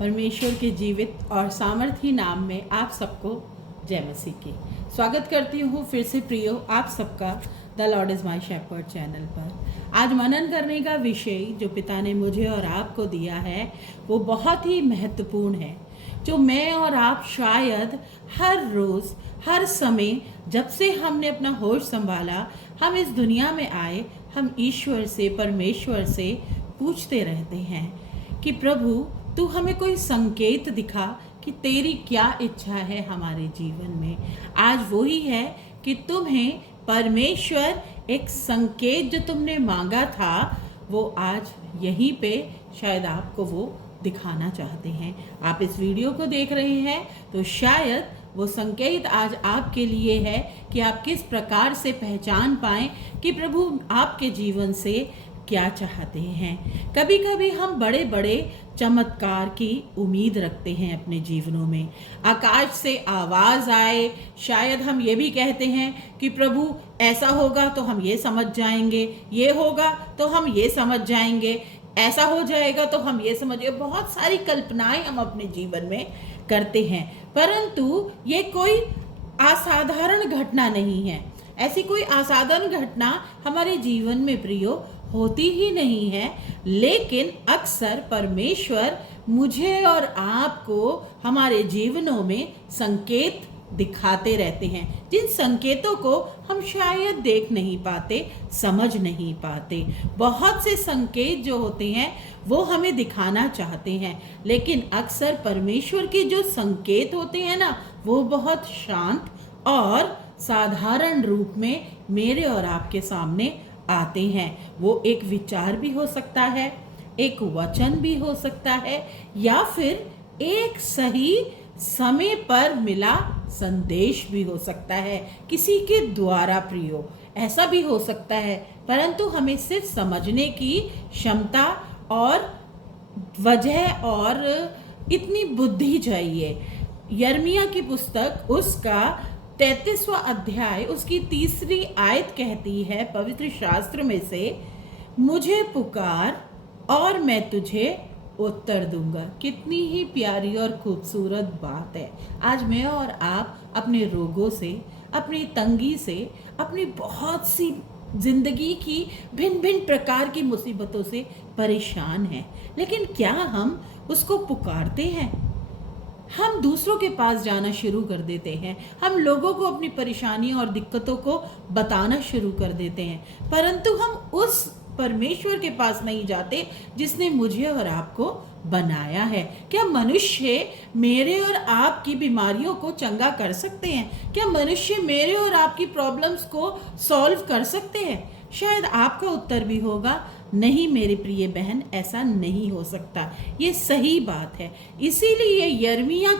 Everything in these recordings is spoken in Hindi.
परमेश्वर के जीवित और सामर्थी नाम में आप सबको जय मसीह की स्वागत करती हूँ फिर से प्रियो आप सबका the lord is my shepherd channel पर। आज मनन करने का विषय जो पिता ने मुझे और आपको दिया है वो बहुत ही महत्वपूर्ण है, जो मैं और आप शायद हर रोज़ हर समय जब से हमने अपना होश संभाला, हम इस दुनिया में आए, हम ईश्वर से परमेश्वर से पूछते रहते हैं कि प्रभु तू हमें कोई संकेत दिखा कि तेरी क्या इच्छा है हमारे जीवन में। आज वही है कि तुम्हें परमेश्वर एक संकेत जो तुमने मांगा था वो आज यहीं पे शायद आपको वो दिखाना चाहते हैं। आप इस वीडियो को देख रहे हैं तो शायद वो संकेत आज आपके लिए है कि आप किस प्रकार से पहचान पाएं कि प्रभु आपके जीवन से क्या चाहते हैं। कभी कभी हम बड़े बड़े चमत्कार की उम्मीद रखते हैं अपने जीवनों में। आकाश से आवाज़ आए, शायद हम ये भी कहते हैं कि प्रभु ऐसा होगा तो हम ये समझ जाएंगे, ये होगा तो हम ये समझ जाएंगे, ऐसा हो जाएगा तो हम ये समझिए। बहुत सारी कल्पनाएं हम अपने जीवन में करते हैं, परंतु ये कोई असाधारण घटना नहीं है। ऐसी कोई असाधारण घटना हमारे जीवन में प्रियो होती ही नहीं है, लेकिन अक्सर परमेश्वर मुझे और आपको हमारे जीवनों में संकेत दिखाते रहते हैं, जिन संकेतों को हम शायद देख नहीं पाते, समझ नहीं पाते। बहुत से संकेत जो होते हैं वो हमें दिखाना चाहते हैं, लेकिन अक्सर परमेश्वर के जो संकेत होते हैं ना वो बहुत शांत और साधारण रूप में मेरे और आपके सामने आते हैं। वो एक विचार भी हो सकता है, एक वचन भी हो सकता है, या फिर एक सही समय पर मिला संदेश भी हो सकता है किसी के द्वारा प्रियो, ऐसा भी हो सकता है। परंतु हमें सिर्फ समझने की क्षमता और वजह और इतनी बुद्धि चाहिए। यर्मिया की पुस्तक उसका 33वां अध्याय उसकी 3री आयत कहती है पवित्र शास्त्र में से, मुझे पुकार और मैं तुझे उत्तर दूंगा। कितनी ही प्यारी और खूबसूरत बात है। आज मैं और आप अपने रोगों से, अपनी तंगी से, अपनी बहुत सी जिंदगी की भिन्न भिन्न प्रकार की मुसीबतों से परेशान हैं, लेकिन क्या हम उसको पुकारते हैं? हम दूसरों के पास जाना शुरू कर देते हैं, हम लोगों को अपनी परेशानी और दिक्कतों को बताना शुरू कर देते हैं, परंतु हम उस परमेश्वर के पास नहीं जाते जिसने मुझे और आपको बनाया है। क्या मनुष्य मेरे और आपकी बीमारियों को चंगा कर सकते हैं? क्या मनुष्य मेरे और आपकी प्रॉब्लम्स को सॉल्व कर सकते हैं? शायद आपका उत्तर भी होगा, नहीं मेरी प्रिय बहन, ऐसा नहीं हो सकता। ये सही बात है। इसीलिए यर्मिया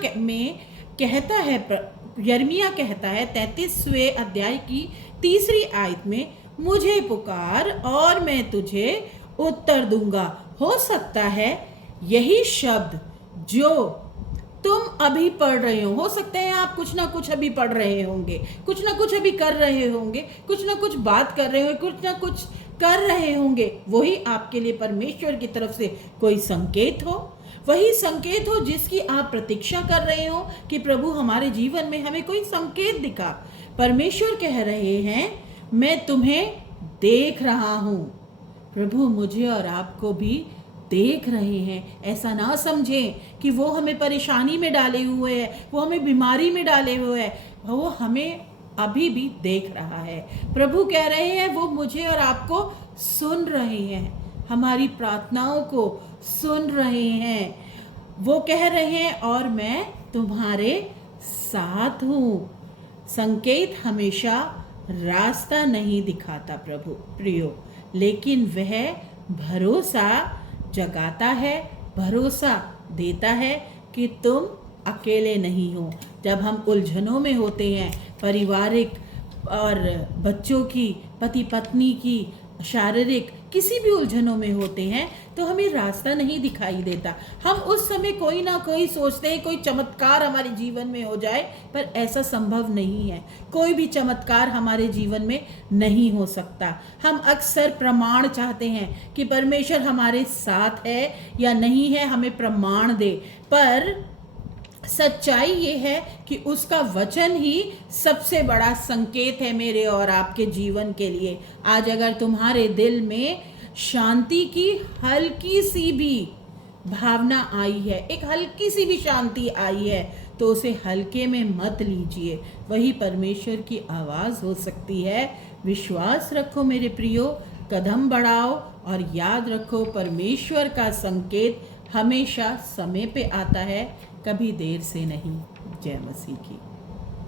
कहता है 33वें अध्याय की 3री आयत में, मुझे पुकार और मैं तुझे उत्तर दूंगा। हो सकता है यही शब्द जो तुम अभी पढ़ रहे हो सकता है आप कुछ ना कुछ अभी पढ़ रहे होंगे, कुछ ना कुछ अभी कर रहे होंगे, कुछ ना कुछ बात कर रहे होंगे, कुछ ना कुछ कर रहे होंगे, वही आपके लिए परमेश्वर की तरफ से कोई संकेत हो, वही संकेत हो जिसकी आप प्रतीक्षा कर रहे हो कि प्रभु हमारे जीवन में हमें कोई संकेत दिखा। परमेश्वर कह रहे हैं, मैं तुम्हें देख रहा हूँ। प्रभु मुझे और आपको भी देख रहे हैं। ऐसा ना समझें कि वो हमें परेशानी में डाले हुए है, वो हमें बीमारी में डाले हुए है, वो हमें अभी भी देख रहा है। प्रभु कह रहे हैं वो मुझे और आपको सुन रहे हैं, हमारी प्रार्थनाओं को सुन रहे हैं। वो कह रहे हैं और मैं तुम्हारे साथ हूँ। संकेत हमेशा रास्ता नहीं दिखाता प्रभु प्रियो, लेकिन वह भरोसा जगाता है, भरोसा देता है कि तुम अकेले नहीं हो। जब हम उलझनों में होते हैं, पारिवारिक और बच्चों की, पति पत्नी की, शारीरिक किसी भी उलझनों में होते हैं तो हमें रास्ता नहीं दिखाई देता। हम उस समय कोई ना कोई सोचते हैं कोई चमत्कार हमारे जीवन में हो जाए, पर ऐसा संभव नहीं है। कोई भी चमत्कार हमारे जीवन में नहीं हो सकता। हम अक्सर प्रमाण चाहते हैं कि परमेश्वर हमारे साथ है या नहीं है, हमें प्रमाण दे, पर सच्चाई ये है कि उसका वचन ही सबसे बड़ा संकेत है मेरे और आपके जीवन के लिए। आज अगर तुम्हारे दिल में शांति की हल्की सी भी भावना आई है, एक हल्की सी भी शांति आई है, तो उसे हल्के में मत लीजिए। वही परमेश्वर की आवाज़ हो सकती है। विश्वास रखो मेरे प्रियो, कदम बढ़ाओ और याद रखो परमेश्वर का संकेत हमेशा समय पे आता है, कभी देर से नहीं। जय मसीह की।